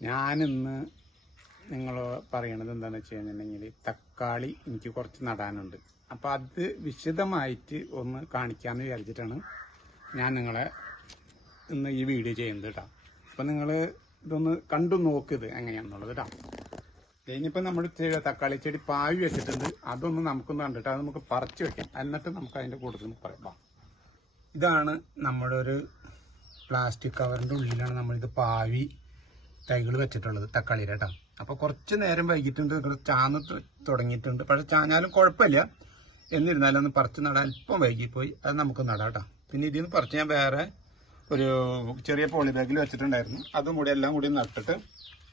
ഞാനിന്ന് നിങ്ങൾ പറയണത് എന്താണെന്ന് വെച്ച് കഴിഞ്ഞിട്ടുണ്ടെങ്കിൽ തക്കാളി എനിക്ക് കുറച്ച് നടാനുണ്ട്. അപ്പോൾ അത് വിശദമായിട്ട് ഒന്ന് കാണിക്കാമെന്ന് വിചാരിച്ചിട്ടാണ് ഞാൻ നിങ്ങളെ ഇന്ന് ഈ വീഡിയോ ചെയ്യുന്നത് കേട്ടോ. അപ്പം നിങ്ങൾ ഇതൊന്ന് കണ്ടു നോക്കിയത് എങ്ങനെയാണെന്നുള്ളത് കേട്ടോ. ഇനിയിപ്പോൾ നമ്മൾ തക്കാളി ചെടി പാവി വെച്ചിട്ടുണ്ട്, അതൊന്ന് നമുക്കൊന്ന് കണ്ടിട്ട് അത് നമുക്ക് പറിച്ചു വെക്കാം. എന്നിട്ട് നമുക്ക് അതിൻ്റെ കൂടുതൽ പറയാം. ഇതാണ് നമ്മുടെ ഒരു പ്ലാസ്റ്റിക് കവറിൻ്റെ ഉള്ളിലാണ് നമ്മളിത് പാവി തൈകൾ വെച്ചിട്ടുള്ളത് തക്കാളിയുടെ കേട്ടോ. അപ്പോൾ കുറച്ച് നേരം വൈകിട്ടുണ്ട്, ചാന്ന് തുടങ്ങിയിട്ടുണ്ട്. പക്ഷെ ചാഞ്ഞാലും കുഴപ്പമില്ല, എന്നിരുന്നാലും ഒന്ന് പറിച്ച് നടാൻ അല്പം വൈകിപ്പോയി. അത് നമുക്ക് നടാം കേട്ടോ. പിന്നെ ഇതിൽ നിന്ന് പറിച്ച് ഞാൻ വേറെ ഒരു ചെറിയ പോളി ബാഗിൽ വെച്ചിട്ടുണ്ടായിരുന്നു, അതും കൂടി എല്ലാം കൂടി നട്ടിട്ട്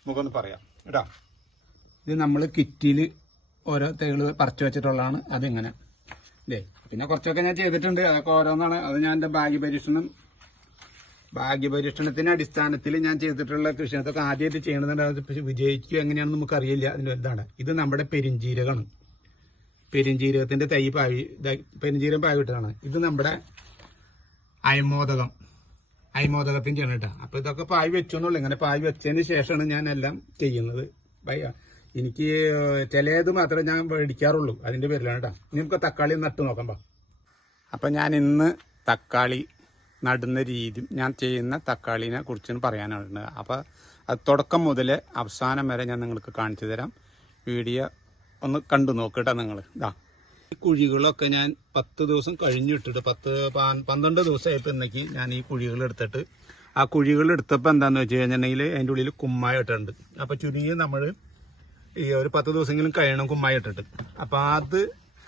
നമുക്കൊന്ന് പറയാം കേട്ടോ. ഇത് നമ്മൾ കിറ്റിൽ ഓരോ തൈകൾ പറിച്ച് വെച്ചിട്ടുള്ളതാണ്. അതിങ്ങനെ ഇല്ലേ. പിന്നെ കുറച്ചൊക്കെ ഞാൻ ചെയ്തിട്ടുണ്ട്, അതൊക്കെ ഓരോന്നാണ്. അത് ഞാൻ എൻ്റെ ഭാഗ്യപരീക്ഷണത്തിന്റെ അടിസ്ഥാനത്തിൽ ഞാൻ ചെയ്തിട്ടുള്ള കൃഷി. അതൊക്കെ ആദ്യമായിട്ട് ചെയ്യണമെന്നുണ്ട്, അത് വിജയിക്കുക എങ്ങനെയാണെന്ന് നമുക്കറിയില്ല. അതിൻ്റെ എന്താണ് ഇത് നമ്മുടെ പെരിഞ്ജീരകമാണ്. പെരിഞ്ജീരകത്തിന്റെ തൈ പെരിഞ്ജീരകം പാവി വിട്ടതാണ്. ഇത് നമ്മുടെ അയമോദകത്തിന്റെ ആണ് കേട്ടോ. അപ്പൊ ഇതൊക്കെ പാവി വെച്ചോന്നുള്ളൂ. ഇങ്ങനെ പാവി വെച്ചതിന് ശേഷമാണ് ഞാൻ എല്ലാം ചെയ്യുന്നത്. എനിക്ക് ചിലത് മാത്രമേ ഞാൻ മേടിക്കാറുള്ളൂ, അതിന്റെ പേരിലാണ് കേട്ടോ. ഇനി നമുക്ക് തക്കാളി നട്ട് നോക്കാം. അപ്പൊ ഞാൻ ഇന്ന് തക്കാളി നടുന്ന രീതി, ഞാൻ ചെയ്യുന്ന തക്കാളിനെ കുറിച്ചാണ് പറയാനാണ്. അപ്പോൾ അത് തുടക്കം മുതൽ അവസാനം വരെ ഞാൻ നിങ്ങൾക്ക് കാണിച്ചു തരാം. വീഡിയോ ഒന്ന് കണ്ടു നോക്കട്ടെ നിങ്ങൾ. ഈ കുഴികളൊക്കെ ഞാൻ 10 ദിവസം കഴിഞ്ഞിട്ടിട്ട് 12 ദിവസമായപ്പോൾ ഇന്നേക്ക് ഞാൻ ഈ കുഴികൾ എടുത്തിട്ട്, ആ കുഴികൾ എടുത്തപ്പോൾ എന്താണെന്ന് വെച്ച് കഴിഞ്ഞിട്ടുണ്ടെങ്കിൽ അതിൻ്റെ ഉള്ളിൽ കുമ്മായ ഇട്ടിട്ടുണ്ട്. അപ്പോൾ ചുരുങ്ങി നമ്മൾ ഈ ഒരു 10 ദിവസമെങ്കിലും കഴിയണം കുമ്മായ ഇട്ടിട്ട്. അപ്പോൾ അത്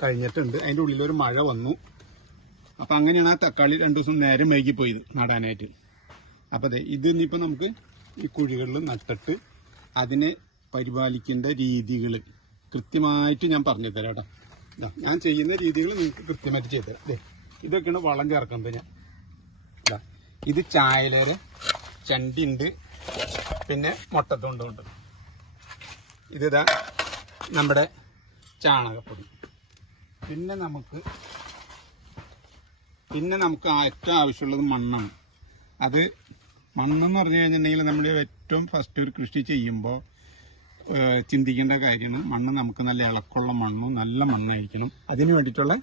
കഴിഞ്ഞിട്ടുണ്ട്. അതിൻ്റെ ഉള്ളിലൊരു മഴ വന്നു. അപ്പം അങ്ങനെയാണ് ആ തക്കാളി 2 ദിവസം നേരം വൈകിപ്പോയത് നടാനായിട്ട്. അപ്പം അതെ, ഇത് ഇനിയിപ്പോൾ നമുക്ക് ഈ കുഴികളിൽ നട്ടിട്ട് അതിനെ പരിപാലിക്കേണ്ട രീതികൾ കൃത്യമായിട്ട് ഞാൻ പറഞ്ഞു തരാം കേട്ടോ. ഞാൻ ചെയ്യുന്ന രീതികൾ നിങ്ങൾക്ക് കൃത്യമായിട്ട് ചെയ്തു തരാം. അതെ, ഇതൊക്കെയാണ് വളം ചേർക്കുന്നത് ഞാൻ. ഇത് ചായലര ചണ്ടി ഉണ്ട്, പിന്നെ മുട്ടത്തൊണ്ടുണ്ട്. ഇതാ നമ്മുടെ ചാണകപ്പൊടി. പിന്നെ നമുക്ക് ഏറ്റവും ആവശ്യമുള്ളത് മണ്ണാണ്. അത് മണ്ണെന്ന് പറഞ്ഞു കഴിഞ്ഞിട്ടുണ്ടെങ്കിൽ നമ്മൾ ഏറ്റവും ഫസ്റ്റ് ഒരു കൃഷി ചെയ്യുമ്പോൾ ചിന്തിക്കേണ്ട കാര്യമാണ് മണ്ണ് നമുക്ക് നല്ല ഇളക്കമുള്ള മണ്ണും നല്ല മണ്ണായിരിക്കണം. അതിന് വേണ്ടിയിട്ടുള്ള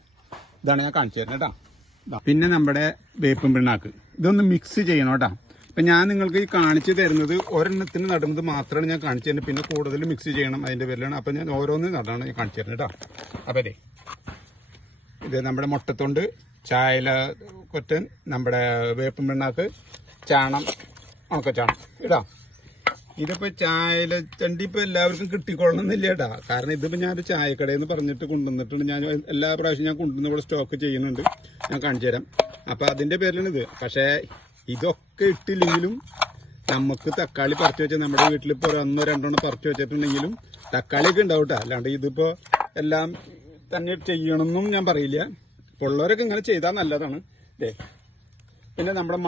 ഇതാണ് ഞാൻ കാണിച്ചു തരുന്നത് കേട്ടോ. പിന്നെ നമ്മുടെ വേപ്പും പിണ്ണാക്ക് ഇതൊന്ന് മിക്സ് ചെയ്യണം കേട്ടോ. അപ്പം ഞാൻ നിങ്ങൾക്ക് ഈ കാണിച്ചു തരുന്നത് ഒരെണ്ണത്തിന് നടുന്നത് മാത്രമാണ് ഞാൻ കാണിച്ചു തരുന്നത്. പിന്നെ കൂടുതൽ മിക്സ് ചെയ്യണം, അതിൻ്റെ പേരിലാണ്. അപ്പം ഞാൻ ഓരോന്ന് നടാണ് ഞാൻ കാണിച്ചു തരുന്നത് കേട്ടോ. അപ്പം അതെ, ഇത് നമ്മുടെ മുട്ടത്തൊണ്ട്, ചായല കൊറ്റൻ, നമ്മുടെ വേപ്പും പിണ്ണാക്ക്, ഉണക്കച്ചാണം ഇടാം. ഇതിപ്പോൾ ചായല ചണ്ടി ഇപ്പോൾ എല്ലാവർക്കും കിട്ടിക്കൊള്ളണമെന്നില്ല കേട്ടോ. കാരണം ഇതിപ്പോൾ ഞാനൊരു ചായക്കടയിൽ നിന്ന് പറഞ്ഞിട്ട് കൊണ്ടുവന്നിട്ടുണ്ട്. ഞാൻ എല്ലാ പ്രാവശ്യം ഞാൻ കൊണ്ടുവന്ന് ഇവിടെ സ്റ്റോക്ക് ചെയ്യുന്നുണ്ട്, ഞാൻ കാണിച്ചു തരാം. അപ്പോൾ അതിൻ്റെ പേരിലാണ് ഇത്. പക്ഷേ ഇതൊക്കെ ഇട്ടില്ലെങ്കിലും നമുക്ക് തക്കാളി പറിച്ചു വെച്ചാൽ നമ്മുടെ വീട്ടിലിപ്പോൾ 1-2 പറിച്ചു വെച്ചിട്ടുണ്ടെങ്കിലും തക്കാളിയൊക്കെ ഉണ്ടാവും കേട്ടോ. അല്ലാണ്ട് ഇതിപ്പോൾ എല്ലാം തന്നെ ചെയ്യണമെന്നും ഞാൻ പറയില്ല. ഉള്ളവരൊക്കെ ഇങ്ങനെ ചെയ്താൽ നല്ലതാണ് അല്ലേ. പിന്നെ നമ്മുടെ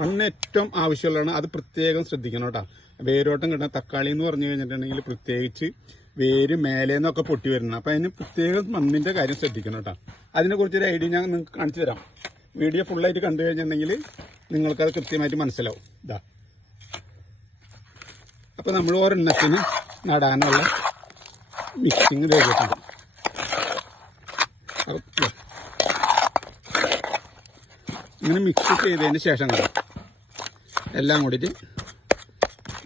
മണ്ണ് ഏറ്റവും ആവശ്യമുള്ളതാണ്. അത് പ്രത്യേകം ശ്രദ്ധിക്കണം കേട്ടോ. വേരോട്ടം കിട്ടുന്ന തക്കാളി എന്ന് പറഞ്ഞു കഴിഞ്ഞിട്ടുണ്ടെങ്കിൽ പ്രത്യേകിച്ച് വേര് മേലേന്നൊക്കെ പൊട്ടി വരുന്നത്. അപ്പം അതിന് പ്രത്യേകം മണ്ണിൻ്റെ കാര്യം ശ്രദ്ധിക്കണം കേട്ടോ. അതിനെക്കുറിച്ചൊരു ഐഡിയ ഞാൻ നിങ്ങൾക്ക് കാണിച്ചു തരാം. വീഡിയോ ഫുള്ളായിട്ട് കണ്ടു കഴിഞ്ഞിട്ടുണ്ടെങ്കിൽ നിങ്ങൾക്കത് കൃത്യമായിട്ട് മനസ്സിലാവും. അപ്പോൾ നമ്മൾ ഒരെണ്ണത്തിന് നടാനുള്ള മിക്സിങ് ചെയ്തിട്ടുണ്ട്. ഇങ്ങനെ മിക്സ് ചെയ്തതിന് ശേഷം എല്ലാം കൂടിയിട്ട്.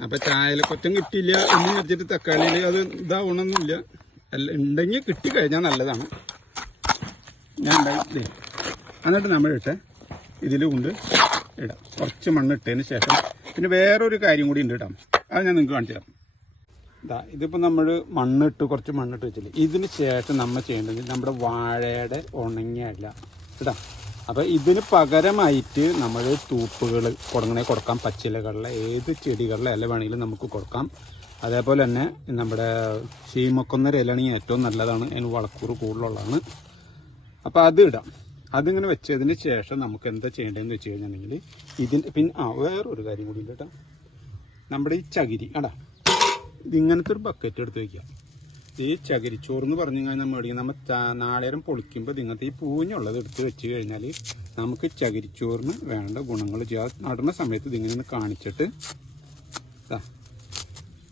അപ്പം ചായല കൊറ്റം കിട്ടിയില്ല എന്ന് വെച്ചിട്ട് തക്കാളിയിൽ അത് ഇതാവണമെന്നില്ല. ഉണ്ടെങ്കിൽ കിട്ടിക്കഴിഞ്ഞാൽ നല്ലതാണ്. ഞാൻ ഉണ്ടായി എന്നിട്ട് നമ്മളിട്ട് ഇതിൽ കൊണ്ട് ഇടാം. കുറച്ച് മണ്ണിട്ടതിന് ശേഷം പിന്നെ വേറൊരു കാര്യം കൂടി ഉണ്ട് കേട്ടോ. അത് ഞാൻ നിങ്ങൾക്ക് കാണിച്ചു തരാം. ഇതിപ്പോൾ നമ്മൾ കുറച്ച് മണ്ണിട്ട് വെച്ചില്ലേ, ഇതിന് ശേഷം നമ്മൾ ചെയ്യേണ്ടത് നമ്മുടെ വാഴയുടെ ഉണങ്ങിയ ഇല കേട്ടോ. അപ്പോൾ ഇതിന് പകരമായിട്ട് നമ്മൾ തൂപ്പുകൾ കൊടുക്കാം. പച്ചിലകളിലെ ഏത് ചെടികളിലെ ഇല വേണമെങ്കിലും നമുക്ക് കൊടുക്കാം. അതേപോലെ തന്നെ നമ്മുടെ ശീമക്കൊന്നര ഇലയാണെങ്കിൽ ഏറ്റവും നല്ലതാണ്, അതിന് വളക്കൂറ് കൂടുതലുള്ളതാണ്. അപ്പോൾ അത് ഇടാം. അതിങ്ങനെ വെച്ചതിന് ശേഷം നമുക്ക് എന്താ ചെയ്യേണ്ടതെന്ന് വെച്ച് കഴിഞ്ഞിട്ടുണ്ടെങ്കിൽ പിന്നെ വേറൊരു കാര്യം കൂടി ഉണ്ട് കേട്ടോ. നമ്മുടെ ഈ ചകിരി ഇതിങ്ങനത്തെ ഒരു ബക്കറ്റ് എടുത്ത് വയ്ക്കുക. ഈ ചകിരിച്ചോറ് എന്ന് പറഞ്ഞു കഴിഞ്ഞാൽ നമ്മൾ നാളേരം പൊളിക്കുമ്പോൾ ഇങ്ങനത്തെ ഈ പൂഞ്ഞുള്ളത് എടുത്ത് വെച്ച് കഴിഞ്ഞാൽ നമുക്ക് ചകിരിച്ചോറിന് വേണ്ട ഗുണങ്ങൾ നടുന്ന സമയത്ത് ഇതിങ്ങനെ കാണിച്ചിട്ട്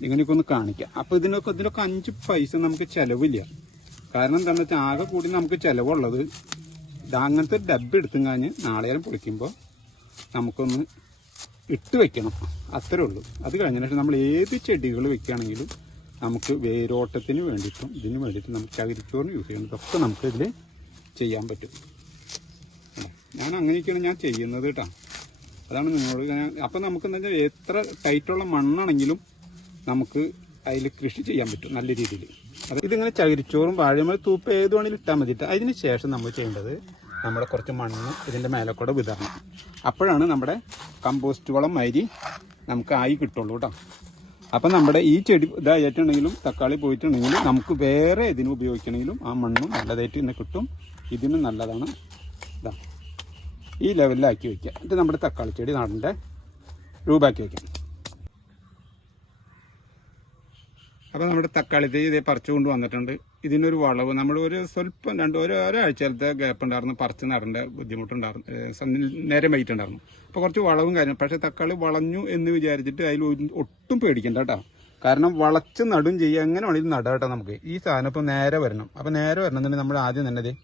ഇങ്ങനെയൊക്കെ ഒന്ന് കാണിക്കാം. അപ്പോൾ ഇതിനൊക്കെ 5 പൈസ നമുക്ക് ചിലവില്ല. കാരണം എന്താണെന്ന് വെച്ചാൽ ആകെ കൂടി നമുക്ക് ചിലവുള്ളത് അങ്ങനത്തെ ഡബ്ബ് എടുത്തും കഴിഞ്ഞ് നാളേരം പൊളിക്കുമ്പോൾ നമുക്കൊന്ന് ഇട്ട് വെക്കണം, അത്രേ ഉള്ളൂ. അത് കഴിഞ്ഞ ശേഷം നമ്മൾ ഏത് ചെടികൾ വെക്കുകയാണെങ്കിലും നമുക്ക് വേരോട്ടത്തിന് വേണ്ടിയിട്ടും ഇതിന് വേണ്ടിയിട്ടും നമുക്ക് ചകിരിച്ചോറിന് യൂസ് ചെയ്യുന്നതൊക്കെ നമുക്ക് ഇതിൽ ചെയ്യാൻ പറ്റും. ഞാൻ അങ്ങനെയൊക്കെയാണ് ഞാൻ ചെയ്യുന്നത് കേട്ടോ. അതാണ് നിങ്ങളോട് അപ്പം നമുക്ക് എന്താ വെച്ചാൽ എത്ര ടൈറ്റുള്ള മണ്ണാണെങ്കിലും നമുക്ക് അതിൽ കൃഷി ചെയ്യാൻ പറ്റും നല്ല രീതിയിൽ. അത് ഇതിങ്ങനെ ചകിരിച്ചോറും വാഴമല തൂപ്പ് ഏത് വേണമെങ്കിലും ഇട്ടാൽ മതിയിട്ട് അതിന് ശേഷം നമ്മൾ ചെയ്യേണ്ടത് നമ്മുടെ കുറച്ച് മണ്ണ് ഇതിൻ്റെ മേലെ കൂടെ വിതരണം. അപ്പോഴാണ് നമ്മുടെ കമ്പോസ്റ്റ് വളം മാതിരി നമുക്ക് ആയി കിട്ടുള്ളൂ കേട്ടോ. അപ്പം നമ്മുടെ ഈ ചെടി ഇതായിട്ടുണ്ടെങ്കിലും തക്കാളി പോയിട്ടുണ്ടെങ്കിലും നമുക്ക് വേറെ ഇതിന് ഉപയോഗിക്കണമെങ്കിലും ആ മണ്ണും നല്ലതായിട്ട് തന്നെ കിട്ടും. ഇതിനും നല്ലതാണ്. ഇതാ ഈ ലെവലിലാക്കി വയ്ക്കുക. ഇത് നമ്മുടെ തക്കാളി ചെടി നാടിൻ്റെ രൂപമാക്കി വയ്ക്കാം. അപ്പോൾ നമ്മുടെ തക്കാളി തൈ ഇതേ പറിച്ചു കൊണ്ട് വന്നിട്ടുണ്ട്. ഇതിനൊരു വളവ് നമ്മൾ ഒരു സ്വല്പം ഒരാഴ്ചത്തെ ഗ്യാപ്പ് ഉണ്ടായിരുന്നു, പറിച്ച് നടേണ്ട ബുദ്ധിമുട്ടുണ്ടായിരുന്നു, നേരം വൈകിട്ടുണ്ടായിരുന്നു. അപ്പോൾ കുറച്ച് വളവും കാര്യം. പക്ഷേ തക്കാളി വളഞ്ഞു എന്ന് വിചാരിച്ചിട്ട് അതിൽ ഒട്ടും പേടിക്കണ്ട കേട്ടോ. കാരണം വളച്ച് നടും ചെയ്യുക, എങ്ങനെ വേണമെങ്കിലും നടാം കേട്ടോ. നമുക്ക് ഈ സാധനം ഇപ്പോൾ നേരെ വരണം. അപ്പോൾ നേരെ വരണമെന്നുണ്ടെങ്കിൽ നമ്മൾ ആദ്യം തന്നെ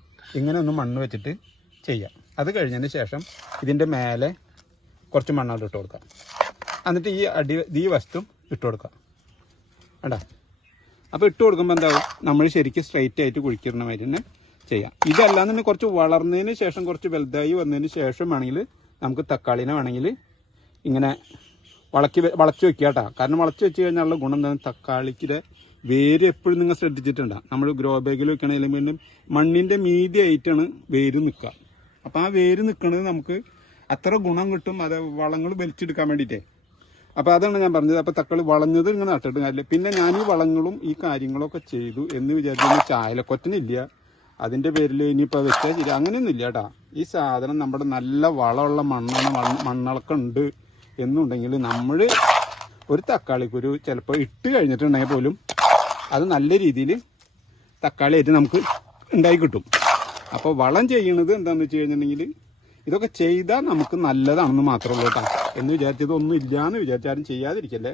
ഇങ്ങനെ ഒന്ന് മണ്ണ് വെച്ചിട്ട് ചെയ്യാം. അത് കഴിഞ്ഞതിന് ശേഷം ഇതിൻ്റെ മേലെ കുറച്ച് മണ്ണോട്ട് ഇട്ട് കൊടുക്കാം. എന്നിട്ട് ഈ വസ്തും ഇട്ട് കൊടുക്കാം കേട്ടോ. അപ്പോൾ ഇട്ട് കൊടുക്കുമ്പോൾ എന്താവും, നമ്മൾ ശരിക്കും സ്ട്രൈറ്റ് ആയിട്ട് കുഴിക്കുന്ന മാതിരി തന്നെ ചെയ്യാം. ഇതല്ലാന്ന് കുറച്ച് വളർന്നതിന് ശേഷം കുറച്ച് വലുതായി വന്നതിന് ശേഷം വേണമെങ്കിൽ നമുക്ക് തക്കാളിനെ വേണമെങ്കിൽ ഇങ്ങനെ വളച്ച് വെക്കുക കേട്ടോ. കാരണം വളച്ച് വെച്ച് കഴിഞ്ഞാലുള്ള ഗുണം എന്താണ്, തക്കാളിക്ക് വേര് എപ്പോഴും നിങ്ങൾ ശ്രദ്ധിച്ചിട്ടുണ്ടോ, നമ്മൾ ഗ്രോ ബാഗിൽ വെക്കണമെങ്കിൽ വീണ്ടും മണ്ണിൻ്റെ മീതി ആയിട്ടാണ് വേര് നിൽക്കുക. അപ്പോൾ ആ വേര് നിൽക്കുന്നത് നമുക്ക് അത്ര ഗുണം കിട്ടും, അത് വളങ്ങൾ വലിച്ചെടുക്കാൻ വേണ്ടിയിട്ടേ. അപ്പോൾ അതാണ് ഞാൻ പറഞ്ഞത്. അപ്പോൾ തക്കാളി വളഞ്ഞത് ഇങ്ങനെ നട്ടിട്ട് കാര്യമില്ല. പിന്നെ ഞാൻ ഈ വളങ്ങളും ഈ കാര്യങ്ങളൊക്കെ ചെയ്തു എന്ന് വിചാരിച്ചു ചായലക്കൊറ്റനില്ല, അതിൻ്റെ പേരിൽ ഇനിയിപ്പോൾ വെച്ചാൽ ശരി അങ്ങനെയൊന്നും ഇല്ല കേട്ടോ. ഈ സാധനം നമ്മുടെ നല്ല വളമുള്ള മണ്ണൊക്കെ ഉണ്ട് എന്നുണ്ടെങ്കിൽ നമ്മൾ ഒരു തക്കാളിക്കുരു ചിലപ്പോൾ ഇട്ട് കഴിഞ്ഞിട്ടുണ്ടെങ്കിൽ പോലും അത് നല്ല രീതിയിൽ തക്കാളിയായിട്ട് നമുക്ക് ഉണ്ടായി കിട്ടും. അപ്പോൾ വളം ചെയ്യണത് എന്താണെന്ന് വെച്ച് കഴിഞ്ഞിട്ടുണ്ടെങ്കിൽ ഇതൊക്കെ ചെയ്താൽ നമുക്ക് നല്ലതാണെന്ന് മാത്രമേ ഉള്ളൂ കേട്ടോ. എന്ന് വിചാരിച്ചത് ഒന്നും ഇല്ലയെന്ന് വിചാരിച്ചാലും ചെയ്യാതിരിക്കല്ലേ.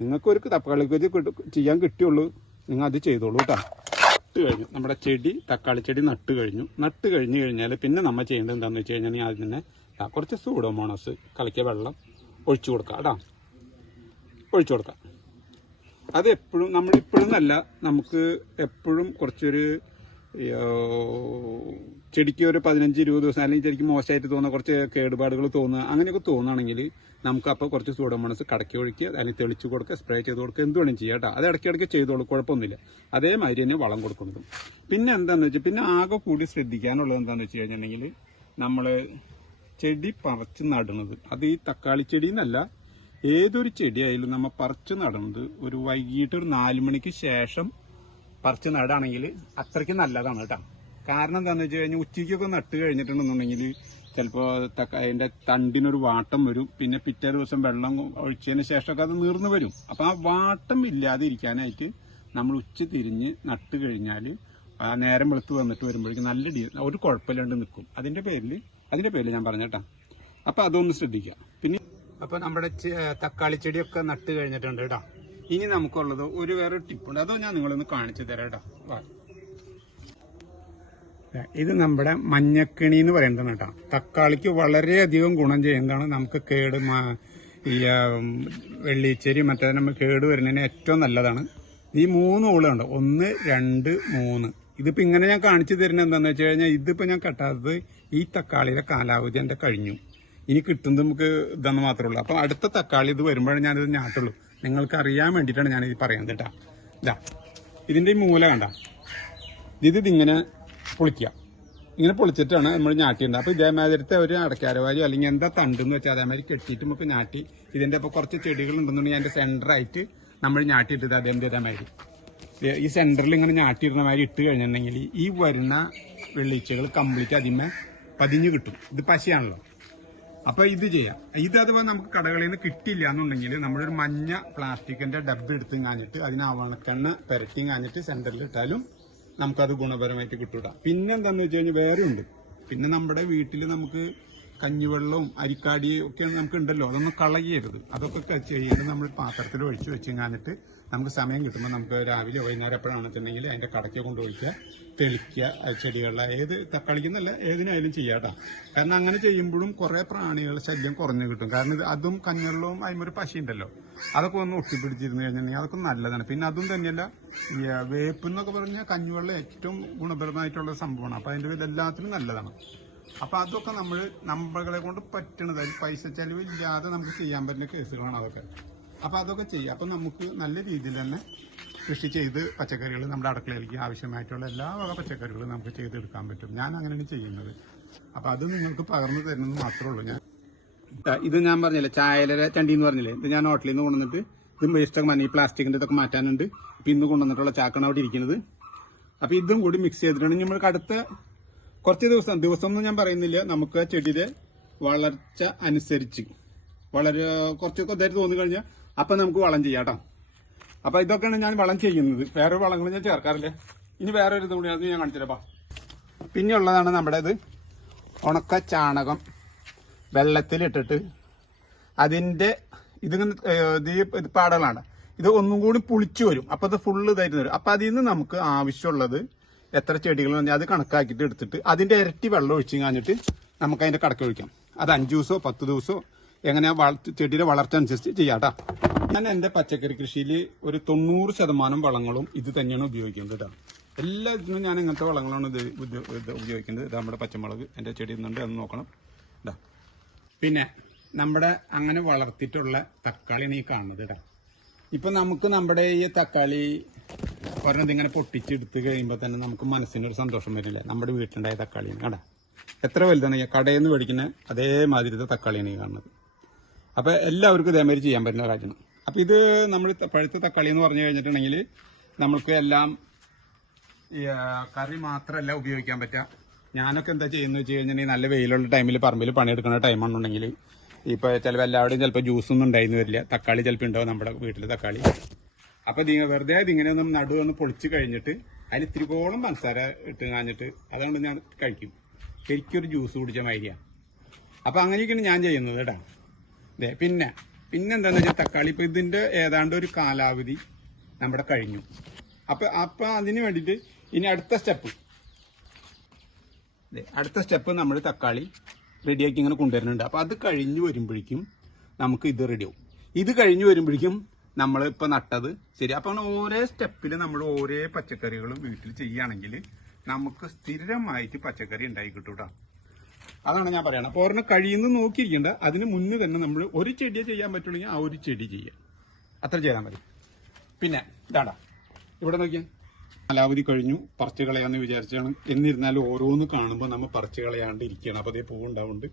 നിങ്ങൾക്കൊരു തക്കാളിക്കുരു ചെയ്യാൻ കിട്ടിയുള്ളൂ, നിങ്ങൾ അത് ചെയ്തോളൂ കേട്ടോ. നട്ട് കഴിഞ്ഞു നമ്മുടെ ചെടി, തക്കാളി ചെടി നട്ട് കഴിഞ്ഞ് കഴിഞ്ഞാൽ പിന്നെ നമ്മൾ ചെയ്യേണ്ടത് എന്താണെന്ന് വെച്ച് കഴിഞ്ഞാൽ ആദ്യം തന്നെ കുറച്ച് സൂഡോമോണസ് കലക്കിയ വെള്ളം ഒഴിച്ചു കൊടുക്കുക കേട്ടോ. ഒഴിച്ചു കൊടുക്കാം. അത് എപ്പോഴും നമ്മളിപ്പോഴും നല്ല നമുക്ക് എപ്പോഴും കുറച്ചൊരു ചെടിക്ക് ഒരു 15-20 ദിവസം അല്ലെങ്കിൽ ചെടിക്ക് മോശമായിട്ട് തോന്നുക, കുറച്ച് കേടുപാടുകൾ തോന്നുക, അങ്ങനെയൊക്കെ തോന്നുകയാണെങ്കിൽ നമുക്ക് അപ്പോൾ കുറച്ച് സൂഡോമോണസ് കടക്കി ഒഴിക്കുക, അല്ലെങ്കിൽ തെളിച്ച് കൊടുക്കുക, സ്പ്രേ ചെയ്ത് കൊടുക്കുക, എന്ത് വേണമെങ്കിലും ചെയ്യാം കേട്ടോ. അത് ഇടയ്ക്കിടയ്ക്ക് ചെയ്തോളൂ, കുഴപ്പമൊന്നുമില്ല. അതേമാതിരി തന്നെ വളം കൊടുക്കുന്നതും. പിന്നെ എന്താണെന്ന് വെച്ചാൽ പിന്നെ ആകെ കൂടി ശ്രദ്ധിക്കാനുള്ളത് എന്താണെന്ന് വെച്ച് കഴിഞ്ഞിട്ടുണ്ടെങ്കിൽ നമ്മൾ ചെടി പറിച്ച് നടുന്നത്, അത് ഈ തക്കാളി ചെടി എന്നല്ല, ഏതൊരു ചെടിയായാലും നമ്മൾ പറിച്ച് നടുന്നത് ഒരു വൈകിട്ട് ഒരു 4 മണിക്ക് ശേഷം പറിച്ച് നടാണെങ്കിൽ അത്രയ്ക്ക് നല്ലതാണ് കേട്ടോ. കാരണം എന്താണെന്ന് വെച്ച് കഴിഞ്ഞാൽ ഉച്ചയ്ക്കൊക്കെ നട്ട് കഴിഞ്ഞിട്ടുണ്ടെന്നുണ്ടെങ്കിൽ ചിലപ്പോൾ അതിൻ്റെ തണ്ടിനൊരു വാട്ടം വരും. പിന്നെ പിറ്റേ ദിവസം വെള്ളം ഒഴിച്ചതിന് ശേഷമൊക്കെ അത് നീർന്നു വരും. അപ്പോൾ ആ വാട്ടം ഇല്ലാതെ ഇരിക്കാനായിട്ട് നമ്മൾ ഉച്ച തിരിഞ്ഞ് നട്ട് കഴിഞ്ഞാൽ ആ നേരം വെളുത്ത് വന്നിട്ട് വരുമ്പോഴേക്കും നല്ല ഒരു കുഴപ്പമില്ലാണ്ട് നിൽക്കും. അതിൻ്റെ പേരിൽ ഞാൻ പറഞ്ഞേട്ടാ. അപ്പോൾ അതൊന്ന് ശ്രദ്ധിക്കുക. പിന്നെ അപ്പോൾ നമ്മുടെ തക്കാളി ചെടിയൊക്കെ നട്ട് കഴിഞ്ഞിട്ടുണ്ട് കേട്ടോ. ഇനി നമുക്കുള്ളത് വേറെ ടിപ്പുണ്ട്, അതോ ഞാൻ നിങ്ങളൊന്ന് കാണിച്ചു തരാം കേട്ടോ. ഇത് നമ്മുടെ മഞ്ഞക്കിണി എന്ന് പറയുന്നതാണ് കേട്ടോ. തക്കാളിക്ക് വളരെയധികം ഗുണം ചെയ്യുന്നതാണ്. നമുക്ക് ഈ വെള്ളിച്ചേരി മറ്റേ നമ്മൾ കേട് വരുന്നതിന് ഏറ്റവും നല്ലതാണ്. ഈ 3 ഉള്ളുണ്ട്, 1, 2, 3. ഇതിപ്പോൾ ഇങ്ങനെ ഞാൻ കാണിച്ചു തരുന്നത് എന്താണെന്ന് വെച്ച് കഴിഞ്ഞാൽ ഇതിപ്പോൾ ഞാൻ കെട്ടാത്തത് ഈ തക്കാളിയുടെ കാലാവധി എൻ്റെ കഴിഞ്ഞു. ഇനി കിട്ടുന്നത് നമുക്ക് ഇതെന്ന് മാത്രമേ ഉള്ളൂ. അപ്പോൾ അടുത്ത തക്കാളി ഇത് വരുമ്പോഴേ ഞാനിത് ഞാട്ടുള്ളൂ. നിങ്ങൾക്ക് അറിയാൻ വേണ്ടിയിട്ടാണ് ഞാനിത് പറയുന്നത് കേട്ടോ. ഇതിൻ്റെ ഈ മൂല കണ്ട, ഇതിങ്ങനെ പൊളിക്കുക. ഇങ്ങനെ പൊളിച്ചിട്ടാണ് നമ്മൾ ഞാട്ടിയുണ്ട്. അപ്പോൾ ഇതേമാതിരത്തെ ഒരു അടക്കാരവാരിയോ അല്ലെങ്കിൽ എന്താ തണ്ടെന്ന് വെച്ചാൽ അതേമാതിരി കെട്ടിയിട്ട് നമുക്ക് ഞാട്ടി ഇതിൻ്റെ ഇപ്പോൾ കുറച്ച് ചെടികൾ ഉണ്ടെന്നുണ്ടെങ്കിൽ അതിൻ്റെ സെൻറ്ററായിട്ട് നമ്മൾ ഞാട്ടിയിട്ടത് അതേമാതിരി ഈ സെൻറ്ററിൽ ഇങ്ങനെ ഞാട്ടിയിടുന്ന മാതിരി ഇട്ട് കഴിഞ്ഞിട്ടുണ്ടെങ്കിൽ ഈ വരുന്ന വെള്ളിച്ചകൾ കംപ്ലീറ്റ് അതിന്മേ പതിഞ്ഞു കിട്ടും. ഇത് പശയാണല്ലോ. അപ്പോൾ ഇത് ചെയ്യാം. ഇത് അഥവാ നമുക്ക് കടകളിൽ നിന്ന് കിട്ടില്ല എന്നുണ്ടെങ്കിൽ നമ്മളൊരു മഞ്ഞ പ്ലാസ്റ്റിക്കിന്റെ ഡബ്ബ് എടുത്തും കാഞ്ഞിട്ട് അതിന് ആവണക്കെണ്ണ പുരട്ടിയും കാഞ്ഞിട്ട് സെന്ററിൽ ഇട്ടാലും നമുക്കത് ഗുണപരമായിട്ട് കിട്ടൂടാ. പിന്നെ എന്താണെന്ന് വെച്ച് കഴിഞ്ഞാൽ വേറെ ഉണ്ട്. പിന്നെ നമ്മുടെ വീട്ടിൽ നമുക്ക് കഞ്ഞിവെള്ളവും അരിക്കാടിയും ഒക്കെ നമുക്ക് ഉണ്ടല്ലോ, അതൊന്നും കളയരുത്. അതൊക്കെ ചെയ്ത് നമ്മൾ പാത്രത്തിൽ ഒഴിച്ചു വെച്ച് കഴിഞ്ഞിട്ട് നമുക്ക് സമയം കിട്ടുമ്പോൾ നമുക്ക് രാവിലെ വൈകുന്നേരം എപ്പോഴാണെന്നുണ്ടെങ്കിൽ അതിന്റെ കടയ്ക്ക് കൊണ്ടുപോയിക്കുക, തെളിക്കുക. ചെടികളിലെ ഏത് തക്കാളിക്കുന്നല്ല ഏതിനായാലും ചെയ്യാട്ടോ. കാരണം അങ്ങനെ ചെയ്യുമ്പോഴും കുറെ പ്രാണികളുടെ ശല്യം കുറഞ്ഞു കിട്ടും. കാരണം അതും കഞ്ഞിവെള്ളവും അതിമൊരു പശി ഉണ്ടല്ലോ, അതൊക്കെ ഒന്ന് ഒട്ടിപ്പിടിച്ചിരുന്നു കഴിഞ്ഞിട്ടുണ്ടെങ്കിൽ അതൊക്കെ നല്ലതാണ്. പിന്നെ അതും തന്നെയല്ല, ഈ വേപ്പ് എന്നൊക്കെ പറഞ്ഞാൽ കഞ്ഞിവെള്ളം ഏറ്റവും ഗുണപരമായിട്ടുള്ള സംഭവമാണ്. അപ്പൊ അതിന്റെ പേര് എല്ലാത്തിനും നല്ലതാണ്. അപ്പൊ അതൊക്കെ നമ്മളെ കൊണ്ട് പറ്റണത്, അതിൽ പൈസ ചെലവില്ലാതെ നമുക്ക് ചെയ്യാൻ പറ്റുന്ന കേസുകളാണ് അതൊക്കെ. അപ്പൊ അതൊക്കെ ചെയ്യാം. അപ്പൊ നമുക്ക് നല്ല രീതിയിൽ തന്നെ കൃഷി ചെയ്ത് പച്ചക്കറികൾ നമ്മുടെ അടുക്കളയിലേക്ക് ആവശ്യമായിട്ടുള്ള എല്ലാ വക പച്ചക്കറികളും നമുക്ക് ചെയ്തെടുക്കാൻ പറ്റും. ഞാൻ അങ്ങനെയാണ് ചെയ്യുന്നത്. അപ്പൊ അത് നിങ്ങൾക്ക് പകർന്നു തരുന്നത് മാത്രമേ ഉള്ളൂ. ഇത് ഞാൻ പറഞ്ഞില്ലേ ചായലര ചണ്ടി എന്ന് പറഞ്ഞില്ലേ, ഇത് ഞാൻ ഹോട്ടലിൽ നിന്ന് കൊണ്ടുവന്നിട്ട് ഇതും വേസ്റ്റൊക്കെ ഈ പ്ലാസ്റ്റിക്കിന്റെ ഇതൊക്കെ മാറ്റാനുണ്ട്. ഇപ്പൊ ഇന്ന് കൊണ്ടുവന്നിട്ടുള്ള ചാക്കാണ് അവിടെ ഇരിക്കുന്നത്. അപ്പൊ ഇതും കൂടി മിക്സ് ചെയ്തിട്ടുണ്ട്. നമ്മൾക്ക് അടുത്ത കുറച്ച് ദിവസം ഒന്നും ഞാൻ പറയുന്നില്ല, നമുക്ക് ചെടിയുടെ വളർച്ച അനുസരിച്ച് വളരെ കുറച്ചൊക്കെ ഇതായിട്ട് തോന്നി കഴിഞ്ഞാൽ അപ്പൊ നമുക്ക് വളം ചെയ്യാം കേട്ടോ. അപ്പൊ ഇതൊക്കെയാണ് ഞാൻ വളം ചെയ്യുന്നത്. വേറെ വളങ്ങൾ ഞാൻ ചേർക്കാറില്ല. ഇനി വേറെ ഒരു ഇതുകൂടി അത് ഞാൻ കാണിച്ചില്ലപ്പാ. പിന്നെ ഉള്ളതാണ് നമ്മുടെ ഇത് ഉണക്ക ചാണകം വെള്ളത്തിലിട്ടിട്ട് അതിന്റെ ഇത് പാടകളാണ്. ഇത് ഒന്നും കൂടി പുളിച്ചു വരും. അപ്പൊ അത് ഫുള്ള് ഇതായിട്ട് വരും. അപ്പൊ അതിൽ നിന്ന് നമുക്ക് ആവശ്യമുള്ളത് എത്ര ചെടികൾ അത് കണക്കാക്കിയിട്ട് എടുത്തിട്ട് അതിന്റെ ഇരട്ടി വെള്ളം ഒഴിച്ച് കഴിഞ്ഞിട്ട് നമുക്ക് അതിന്റെ കടക്ക് ഒഴിക്കാം. അത് 5 ദിവസമോ 10 ദിവസമോ എങ്ങനെ ചെടിയുടെ വളർച്ച അനുസരിച്ച് ചെയ്യാട്ടോ. ഞാൻ എന്റെ പച്ചക്കറി കൃഷിയിൽ ഒരു 90% വളങ്ങളും ഇത് തന്നെയാണ് ഉപയോഗിക്കുന്നത് കേട്ടോ. എല്ലാ ഇതിനും ഞാൻ ഇങ്ങനത്തെ വളങ്ങളാണ് ഇത് ഉപയോഗിക്കുന്നത്. ഇത് നമ്മുടെ പച്ചമുളക് എന്റെ ചെടി നിന്നുണ്ട്, അത് നോക്കണം. ഇതാ പിന്നെ നമ്മുടെ അങ്ങനെ വളർത്തിയിട്ടുള്ള തക്കാളിയാണ് ഈ കാണുന്നത് കേട്ടോ. ഇപ്പൊ നമുക്ക് നമ്മുടെ ഈ തക്കാളി ഒരെണ്ണം ഇങ്ങനെ പൊട്ടിച്ചെടുത്ത് കഴിയുമ്പോൾ തന്നെ നമുക്ക് മനസ്സിനൊരു സന്തോഷം വരില്ല. നമ്മുടെ വീട്ടിലുണ്ടായ തക്കാളിയാണ് കടാ, എത്ര വലുതാണ്. കടയിൽ നിന്ന് മേടിക്കുന്ന അതേമാതിരിത്തെ തക്കാളിയാണ് ഈ കാണുന്നത്. അപ്പൊ എല്ലാവർക്കും ഇതേമാതിരി ചെയ്യാൻ പറ്റുന്ന കാര്യമാണ്. അപ്പൊ ഇത് നമ്മൾ പഴുത്ത തക്കാളി എന്ന് പറഞ്ഞു കഴിഞ്ഞിട്ടുണ്ടെങ്കിൽ നമുക്ക് എല്ലാം കറി മാത്രമല്ല ഉപയോഗിക്കാൻ പറ്റുക. ഞാനൊക്കെ എന്താ ചെയ്യുന്നത് വെച്ച് കഴിഞ്ഞിട്ടുണ്ടെങ്കിൽ നല്ല വെയിലുള്ള ടൈമിൽ പറമ്പിൽ പണിയെടുക്കുന്ന ടൈമാണെന്നുണ്ടെങ്കിൽ ഇപ്പൊ ചിലപ്പോൾ എല്ലാവരുടെയും ചിലപ്പോൾ ജ്യൂസൊന്നും ഉണ്ടായിരുന്നു വരില്ല. തക്കാളി ചിലപ്പോൾ ഉണ്ടാവും നമ്മുടെ വീട്ടിൽ തക്കാളി. അപ്പൊ വെറുതെ ഇതിങ്ങനെ ഒന്ന് നടുവൊന്ന് പൊളിച്ച് കഴിഞ്ഞിട്ട് അതിൽ ഇത്തിരിക്കോളം പഞ്ചസാര ഇട്ട് കാഞ്ഞിട്ട് അതുകൊണ്ട് ഞാൻ കഴിക്കും. ശരിക്കൊരു ജ്യൂസ് കുടിച്ച മാതിരിയാണ്. അപ്പൊ അങ്ങനെയൊക്കെയാണ് ഞാൻ ചെയ്യുന്നത് കേട്ടാ. അതെ പിന്നെന്താന്ന് വെച്ചാൽ തക്കാളി ഇപ്പൊ ഇതിന്റെ ഏതാണ്ട് ഒരു കാലാവധി നമ്മുടെ കഴിഞ്ഞു. അപ്പൊ അതിന് വേണ്ടിയിട്ട് ഇനി അടുത്ത സ്റ്റെപ്പ് നമ്മൾ തക്കാളി റെഡിയാക്കി ഇങ്ങനെ കൊണ്ടുവരുന്നുണ്ട്. അപ്പൊ അത് കഴിഞ്ഞു വരുമ്പോഴേക്കും നമുക്ക് ഇത് റെഡിയാവും. ഇത് കഴിഞ്ഞു വരുമ്പോഴേക്കും നമ്മൾ ഇപ്പൊ നട്ടത് ശരി. അപ്പൊ ഓരോ സ്റ്റെപ്പിൽ നമ്മൾ ഓരോ പച്ചക്കറികളും വീട്ടിൽ ചെയ്യുകയാണെങ്കിൽ നമുക്ക് സ്ഥിരമായിട്ട് പച്ചക്കറി ഉണ്ടായി കിട്ടും കേട്ടോ. അതാണ് ഞാൻ പറയണം. അപ്പൊ ഒരെണ്ണം കഴിയുന്ന നോക്കിയിരിക്കേണ്ട, അതിന് മുന്നേ തന്നെ നമ്മൾ ഒരു ചെടിയെ ചെയ്യാൻ പറ്റുള്ളെങ്കിൽ ആ ഒരു ചെടി ചെയ്യാം, അത്ര ചെയ്താൽ മതി. പിന്നെ ഇതാടാ ഇവിടെ നോക്കിയാൽ കാലാവധി കഴിഞ്ഞു, പറിച്ചു കളയാന്ന് വിചാരിച്ചാണ്. എന്നിരുന്നാലും ഓരോന്ന് കാണുമ്പോൾ നമ്മൾ പറിച്ചു കളയാണ്ട് ഇരിക്കുകയാണ്. അപ്പൊ അതേ പൂവുണ്ടാവുന്നുണ്ട്.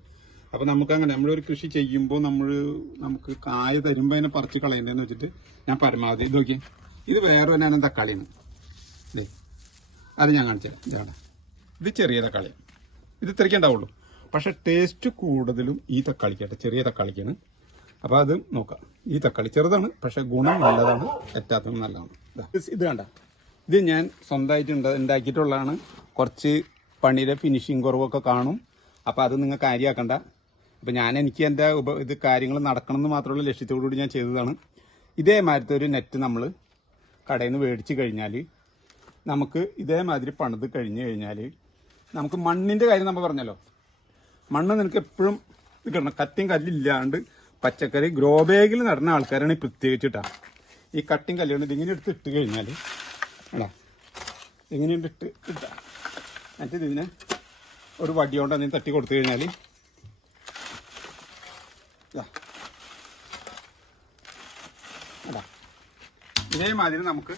അപ്പൊ നമുക്കങ്ങനെ നമ്മളൊരു കൃഷി ചെയ്യുമ്പോൾ നമുക്ക് കായ തരുമ്പോൾ അതിനെ പറിച്ച് കളയണ്ടെന്ന് വെച്ചിട്ട് ഞാൻ പരമാവധി ഇത് നോക്കിയാൽ ഇത് വേറെ തന്നെയാണ് തക്കാളിന്ന്. ഇതേ അത് ഞാൻ കാണിച്ചുതരാം. ഇതാണ് ഇത് ചെറിയ തക്കാളി. ഇത് ഇത്രയ്ക്കേ ഉണ്ടാവുള്ളൂ. പക്ഷെ ടേസ്റ്റ് കൂടുതലും ഈ തക്കാളിക്കാട്ടെ, ചെറിയ തക്കാളിക്കാണ്. അപ്പൊ അത് നോക്കാം. ഈ തക്കാളി ചെറുതാണ്, പക്ഷെ ഗുണം നല്ലതാണ്, എറ്റാത്തതും നല്ലതാണ്. ഇത് കണ്ട, ഇത് ഞാൻ സ്വന്തമായിട്ട് ഉണ്ടാക്കിയിട്ടുള്ളതാണ്. കുറച്ച് പണിയുടെ ഫിനിഷിങ് കുറവൊക്കെ കാണും. അപ്പൊ അത് നിങ്ങൾ കാര്യമാക്കണ്ട. അപ്പൊ എനിക്ക് എന്റെ ഇത് കാര്യങ്ങൾ നടക്കണം എന്ന് മാത്രമുള്ള ലക്ഷ്യത്തോടുകൂടി ഞാൻ ചെയ്തതാണ്. ഇതേമാതിരത്തെ ഒരു നെറ്റ് നമ്മൾ കടയിൽ നിന്ന് മേടിച്ചു കഴിഞ്ഞാൽ നമുക്ക് ഇതേമാതിരി പണിത് കഴിഞ്ഞാൽ നമുക്ക് മണ്ണിന്റെ കാര്യം നമ്മൾ പറഞ്ഞല്ലോ. മണ്ണ് നിനക്ക് എപ്പോഴും ഇത് കിട്ടണം. കത്തിയും കല്ലില്ലാണ്ട് പച്ചക്കറി ഗ്രോ ബാഗിൽ നടന്ന ആൾക്കാരാണ് പ്രത്യേകിച്ചിട്ടാ ഈ കട്ടിയും കല്ലുകൊണ്ട് ഇതിങ്ങനെ എടുത്ത് ഇട്ട് കഴിഞ്ഞാൽ ആടാ ഇങ്ങനെയുണ്ട് ഇട്ടാ എന്നിട്ട് ഇതിനെ ഒരു വടി കൊണ്ട് അതിന് തട്ടി കൊടുത്തു കഴിഞ്ഞാൽ ഇതേമാതിരി നമുക്ക്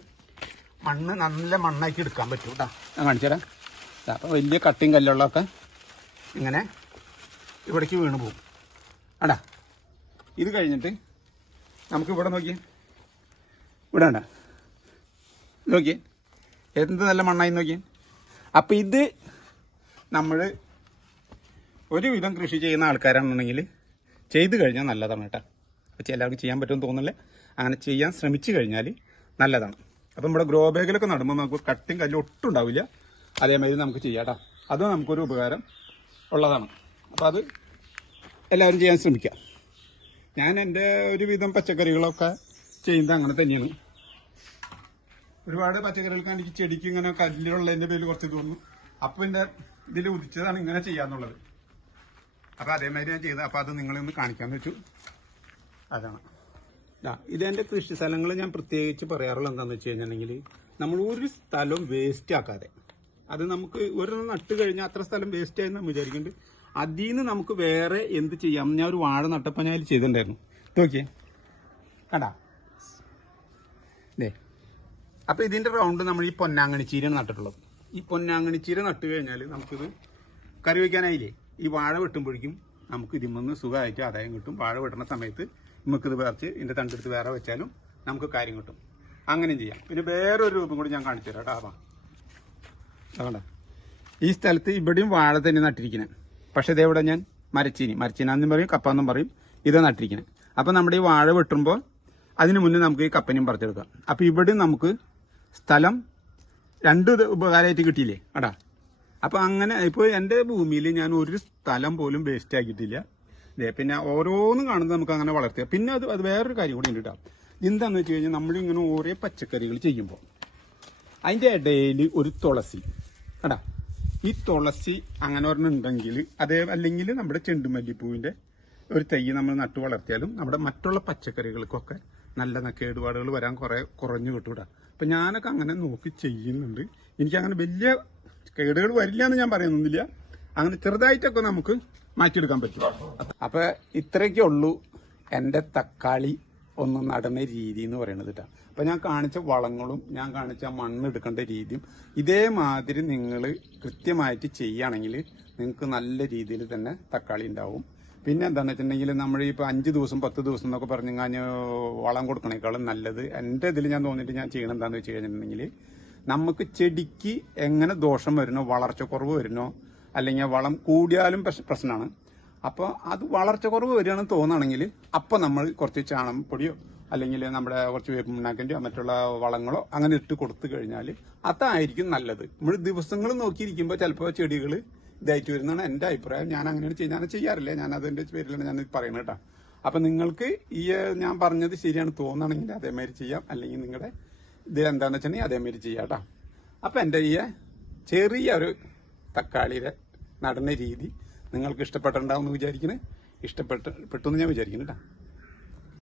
മണ്ണ് നല്ല മണ്ണാക്കി എടുക്കാൻ പറ്റും കേട്ടോ. ഞാൻ കാണിച്ചു തരാം. അപ്പം വലിയ കട്ടിയും കല്ലുള്ളതൊക്കെ ഇങ്ങനെ ഇവിടേക്ക് വീണ് പോകും. ആടാ ഇത് കഴിഞ്ഞിട്ട് നമുക്ക് ഇവിടെ നോക്കിയേ, ഇവിടെ വേണ്ട നോക്കിയേ എന്ത് നല്ല മണ്ണായി നോക്കിയേ. അപ്പം ഇത് നമ്മൾ ഒരുവിധം കൃഷി ചെയ്യുന്ന ആൾക്കാരാണെന്നുണ്ടെങ്കിൽ ചെയ്തു കഴിഞ്ഞാൽ നല്ലതാണ് കേട്ടോ. പക്ഷേ എല്ലാവർക്കും ചെയ്യാൻ പറ്റുമെന്ന് തോന്നില്ല. അങ്ങനെ ചെയ്യാൻ ശ്രമിച്ചു കഴിഞ്ഞാൽ നല്ലതാണ്. അപ്പം നമ്മുടെ ഗ്രോ ബാഗിലൊക്കെ നടുമ്പോൾ നമുക്ക് കട്ടിയും കല്ലും ഒട്ടും ഉണ്ടാവില്ല. അതേമാതിരി നമുക്ക് ചെയ്യാം കേട്ടോ. അത് നമുക്കൊരു ഉപകാരം ഉള്ളതാണ്. അപ്പം അത് എല്ലാവരും ചെയ്യാൻ ശ്രമിക്കുക. ഞാൻ എൻ്റെ ഒരുവിധം പച്ചക്കറികളൊക്കെ ചെയ്യുന്നത് അങ്ങനെ തന്നെയാണ്. ഒരുപാട് പച്ചക്കറികൾക്ക് എനിക്ക് ചെടിക്ക് ഇങ്ങനെ കല്ലുള്ളതിൻ്റെ പേരിൽ കുറച്ച് തോന്നുന്നു. അപ്പം എൻ്റെ ഇതിൽ ഉദിച്ചതാണ് ഇങ്ങനെ ചെയ്യാന്നുള്ളത്. അപ്പം അതേമാതിരി ഞാൻ ചെയ്തത്. അപ്പം അത് നിങ്ങളെ ഒന്ന് കാണിക്കാമെന്ന് വെച്ചു. അതാണ് ഇതെൻ്റെ കൃഷി സ്ഥലങ്ങൾ ഞാൻ പ്രത്യേകിച്ച് പറയാറുള്ളത് എന്താണെന്ന് വെച്ച് കഴിഞ്ഞിട്ടുണ്ടെങ്കിൽ, നമ്മൾ ഒരു സ്ഥലവും വേസ്റ്റ് ആക്കാതെ, അത് നമുക്ക് ഒരു നട്ട് കഴിഞ്ഞാൽ അത്ര സ്ഥലം വേസ്റ്റ് ആയി നമ്മൾ വിചാരിക്കുന്നുണ്ട്. അതിൽ നിന്ന് നമുക്ക് വേറെ എന്ത് ചെയ്യാം. ഞാൻ ഒരു വാഴ നട്ടപ്പോൾ ഞാൻ അതിൽ ചെയ്തിട്ടുണ്ടായിരുന്നു. നോക്കിയേ, കണ്ടാ ദേ. അപ്പോൾ ഇതിൻ്റെ റൗണ്ട് നമ്മൾ ഈ പൊന്നാങ്ങണിച്ചീരയാണ് നട്ടിട്ടുള്ളത്. ഈ പൊന്നാങ്ങണിച്ചീര നട്ട് കഴിഞ്ഞാൽ നമുക്കിത് കറി വയ്ക്കാനായില്ലേ. ഈ വാഴ വെട്ടുമ്പോഴേക്കും നമുക്ക് ഇതിൽ സുഖമായിട്ട് ആദായം കിട്ടും. വാഴ വെട്ടുന്ന സമയത്ത് നമുക്കിത് പറിച്ച് ഇതിൻ്റെ തണ്ടെടുത്ത് വേറെ വെച്ചാലും നമുക്ക് കാര്യം കിട്ടും. അങ്ങനെയും ചെയ്യാം. പിന്നെ വേറൊരു രൂപം കൂടി ഞാൻ കാണിച്ചു തരാം കേട്ടോ. അതുകൊണ്ടാ ഈ സ്ഥലത്ത് ഇവിടെയും വാഴ തന്നെ നട്ടിരിക്കുന്നത്. പക്ഷെ ഇതെവിടെ ഞാൻ മരച്ചീനാന്നും പറയും, കപ്പാന്നും പറയും, ഇതാ നട്ടിരിക്കുന്നത്. അപ്പം നമ്മുടെ ഈ വാഴ വെട്ടുമ്പോൾ അതിന് മുന്നേ നമുക്ക് ഈ കപ്പനും പറിച്ചെടുക്കാം. അപ്പം ഇവിടെയും നമുക്ക് സ്ഥലം രണ്ട് ഉപകാരമായിട്ട് കിട്ടിയില്ലേ അടാ. അപ്പം അങ്ങനെ ഇപ്പോൾ എൻ്റെ ഭൂമിയിൽ ഞാൻ ഒരു സ്ഥലം പോലും വേസ്റ്റ് ആക്കിയിട്ടില്ല. പിന്നെ ഓരോന്നും കാണുന്നത് നമുക്ക് അങ്ങനെ വളർത്തിയാൽ. പിന്നെ അത് വേറൊരു കാര്യം കൂടി ഉണ്ട് കേട്ടോ. എന്താണെന്ന് വെച്ച് കഴിഞ്ഞാൽ നമ്മളിങ്ങനെ ഓരോ പച്ചക്കറികൾ ചെയ്യുമ്പോൾ അതിൻ്റെ ഇടയിൽ ഒരു തുളസി കേട്ടാ. ഈ തുളസി അങ്ങനെ ഒരെണ്ണുണ്ടെങ്കിൽ അല്ലെങ്കിൽ നമ്മുടെ ചെണ്ടുമല്ലിപ്പൂവിൻ്റെ ഒരു തൈ നമ്മൾ നട്ടു വളർത്തിയാലും നമ്മുടെ മറ്റുള്ള പച്ചക്കറികൾക്കൊക്കെ നല്ല കേടുപാടുകൾ വരാൻ കുറഞ്ഞു കിട്ടൂടാ. അപ്പം ഞാനൊക്കെ അങ്ങനെ നോക്കി ചെയ്യുന്നുണ്ട്. എനിക്കങ്ങനെ വലിയ കേടുകൾ വരില്ല എന്ന് ഞാൻ പറയുന്നില്ല. അങ്ങനെ ചെറുതായിട്ടൊക്കെ നമുക്ക് മാറ്റിയെടുക്കാൻ പറ്റും. അപ്പം ഇത്രയൊക്കെ ഉള്ളൂ എൻ്റെ തക്കാളി ഒന്ന് നടുന്ന രീതി എന്ന് പറയുന്നത് കേട്ടോ. അപ്പം ഞാൻ കാണിച്ച വളങ്ങളും ഞാൻ കാണിച്ച മണ്ണ് എടുക്കേണ്ട രീതിയും ഇതേമാതിരി നിങ്ങൾ കൃത്യമായിട്ട് ചെയ്യുകയാണെങ്കിൽ നിങ്ങൾക്ക് നല്ല രീതിയിൽ തന്നെ തക്കാളി ഉണ്ടാവും. പിന്നെ എന്താണെന്ന് വെച്ചിട്ടുണ്ടെങ്കിൽ നമ്മൾ ഇപ്പോൾ 5 ദിവസം 10 ദിവസം എന്നൊക്കെ പറഞ്ഞു കഴിഞ്ഞാൽ വളം കൊടുക്കണേക്കാളും നല്ലത് എൻ്റെ ഇതിൽ ഞാൻ തോന്നിയിട്ട് ഞാൻ ചെയ്യണം എന്താണെന്ന് വെച്ച് കഴിഞ്ഞിട്ടുണ്ടെങ്കിൽ, നമുക്ക് ചെടിക്ക് എങ്ങനെ ദോഷം വരുന്നോ, വളർച്ച കുറവ് വരുന്നോ, അല്ലെങ്കിൽ വളം കൂടിയാലും പ്രശ്നമാണ്. അപ്പോൾ അത് വളർച്ച കുറവ് വരികയാണെന്ന് തോന്നുകയാണെങ്കിൽ അപ്പോൾ നമ്മൾ കുറച്ച് ചാണകപ്പൊടിയോ അല്ലെങ്കിൽ നമ്മുടെ കുറച്ച് വേപ്പിണ്ണാക്കിൻ്റെയോ മറ്റുള്ള വളങ്ങളോ അങ്ങനെ ഇട്ട് കൊടുത്തു കഴിഞ്ഞാൽ അതായിരിക്കും നല്ലത്. നമ്മൾ ദിവസങ്ങൾ നോക്കിയിരിക്കുമ്പോൾ ചിലപ്പോൾ ചെടികൾ ഇതായിട്ട് വരുന്നതാണ് എൻ്റെ അഭിപ്രായം. ഞാൻ അങ്ങനെയാണ് ഞാൻ ചെയ്യാറില്ല. ഞാൻ അതിൻ്റെ പേരിലാണ് ഞാൻ പറയുന്നത് കേട്ടോ. അപ്പം നിങ്ങൾക്ക് ഈ ഞാൻ പറഞ്ഞത് ശരിയാണ് തോന്നുകയാണെങ്കിൽ അതേമാതിരി ചെയ്യാം. അല്ലെങ്കിൽ നിങ്ങളുടെ ഇത് എന്താണെന്ന് വെച്ചിട്ടുണ്ടെങ്കിൽ അതേമാതിരി ചെയ്യാം കേട്ടോ. അപ്പം എൻ്റെ ഈ ചെറിയ ഒരു തക്കാളിയുടെ നടുന്ന രീതി നിങ്ങൾക്ക് ഇഷ്ടപ്പെട്ടിട്ടുണ്ടാവും എന്ന് വിചാരിക്കുന്നത്. ഇഷ്ടപ്പെട്ടു എന്ന് ഞാൻ വിചാരിക്കുന്നു കേട്ടോ.